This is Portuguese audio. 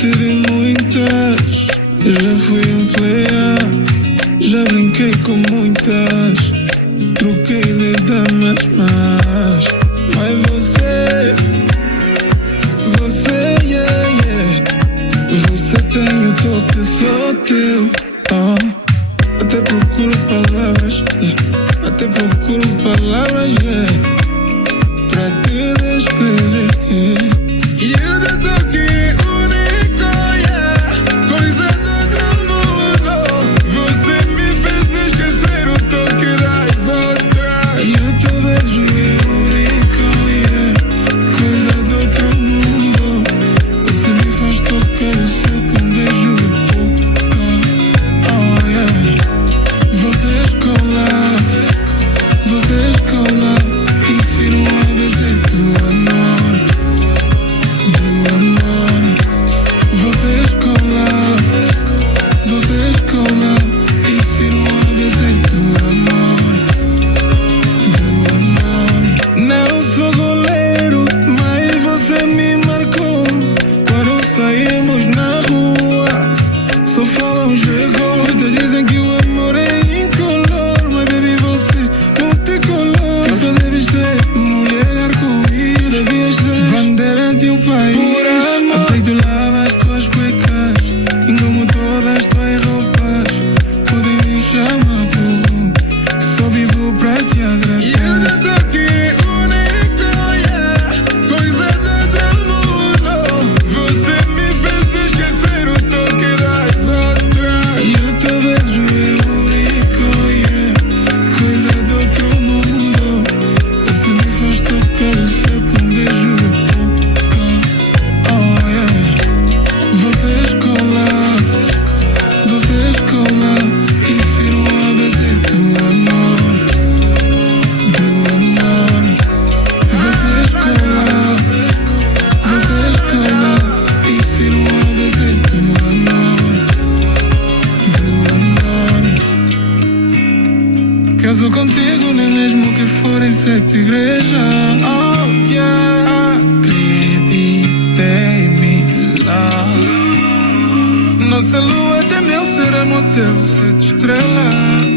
te dei muitas, já fui um player, já brinquei com muitas, troquei de damas, mas você, yeah, yeah. Você tem o toque só teu, até procuro palavras, até procuro palavras, yeah, pra te descrever, yeah. E o teu toque único, yeah, coisa do outro mundo. Você me fez esquecer o toque das outras. E o teu beijo é único, yeah, coisa do outro mundo. Você me faz tocar o seu com beijo de boca, oh yeah. Você escola, ensino a vencer do amor, do amor. Você escola, ensino a vencer do amor, do amor. Não sou goleiro, mas você me marcou quando saímos na rua. Só falam chegou, te dizem que o amor é incolor, mas baby você multicolor. Tu só deves ser mulher arco-íris, devias ser bandeira de um país. Por amor aceito, lava as tuas cuecas, engomo todas as tuas roupas. Podem me chamar burro, só vivo pra te agradar. E eu te toque único, yeah, coisa do outro mundo. Você me fez esquecer o toque das outras. E o teu beijo é único, yeah, coisa do outro mundo. Você me faz tocar o seu com beijo de boca, oh yeah. Você escola, ensino a vencer do amor, do amor. Você escola, ensino a vencer do amor, do amor. Caso contigo, nem mesmo que for em 7 igrejas, oh yeah. Acreditei em mim, love. Nossa lua de mel será no hotel 7 estrelas.